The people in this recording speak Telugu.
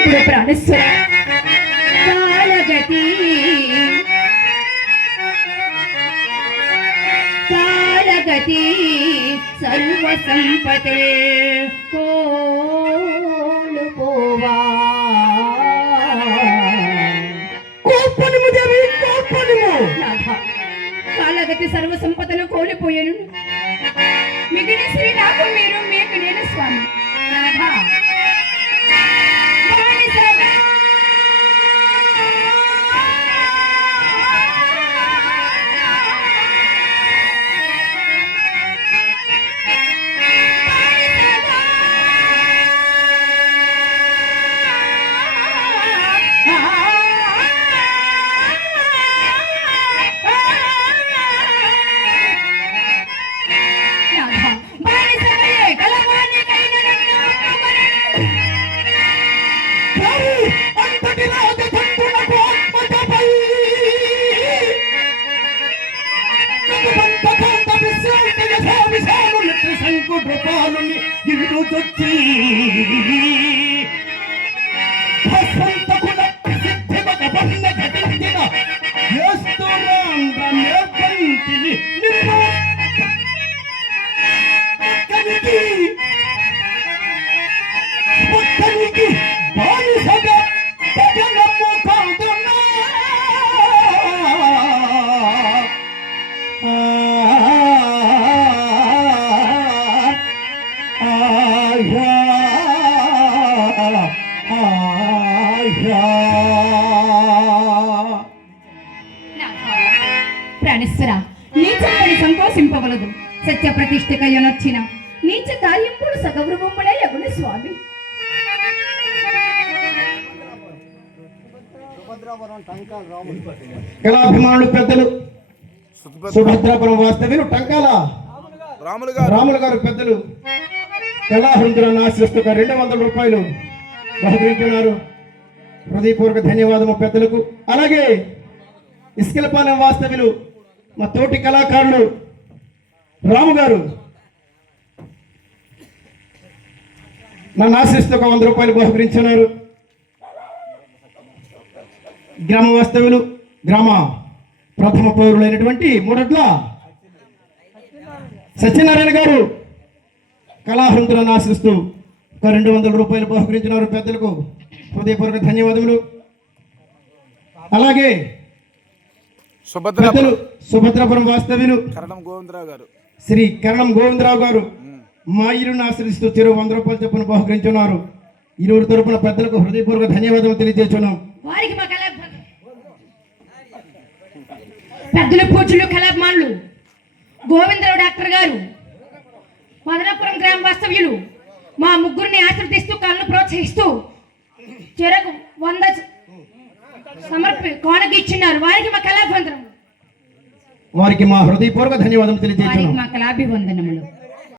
ఇప్పుడు ప్రాణేశ్వర కాలగతి కాలగతి సర్వ సంపతే కోల్పోవా కాలగతి సర్వ సంపదలు కోల్పోయాను. మిగిలిన శ్రీ నాకు మీరు మీకు నేను స్వామి. రాధా ప్రాణేశ్వర నీచని సంతోషింపవలదు. సత్య ప్రతిష్ఠకయ్యనొచ్చిన నీచ కార్యంపుడు సగౌరవములే యగుని స్వామి. కళాభిమానులు పెద్దలు సుభద్రాపురం వాస్తవ్యులు టంకాల రాములు గారు పెద్దలు కళాహృందులను ఆశిస్తూ 200 రూపాయలు బహుకరించున్నారు. హృదయపూర్వక ధన్యవాదము పెద్దలకు. అలాగే ఇస్కిలపాలెం వాస్తవ్యులు మా తోటి కళాకారులు రాము గారు నన్ను ఆశిస్తూ 100 రూపాయలు బహుకరించున్నారు. గ్రామ వాస్తవ్యులు గ్రామ ప్రథమ పౌరులైనటువంటి మూడట్ల సత్యనారాయణ గారు కళాహృంతులను ఆశిస్తూ 200 రూపాయలు బహుకరించినారు. పెద్దలకు హృదయపూర్వక ధన్యవాదములు. అలాగే సుభద్రాపురం వాస్తవ్యులు శ్రీ కరణం గోవిందరావు గారు మా ఇరువును ఆశ్రయిస్తూ 100 రూపాయలు చొప్పున బహుకరించున్నారు. ఇరువురు తరపున పెద్దలకు హృదయపూర్వక ధన్యవాదాలు తెలియజేస్తున్నాం. వారికి మా పెద్దలు పూజలు కళాభిమానులు గోవిందరావు డాక్టర్ గారు మదనపురం గ్రామ వాస్తవ్యులు మా ముగ్గురిని ఆశీర్వదిస్తూ కళ్ళను ప్రోత్సహిస్తూ చెరకు 100 కోనగిచ్చినారు. వారికి మా హృదయపూర్వక ధన్యవాదాలు తెలియజేస్తున్నాం. మా కళాభివందనములు.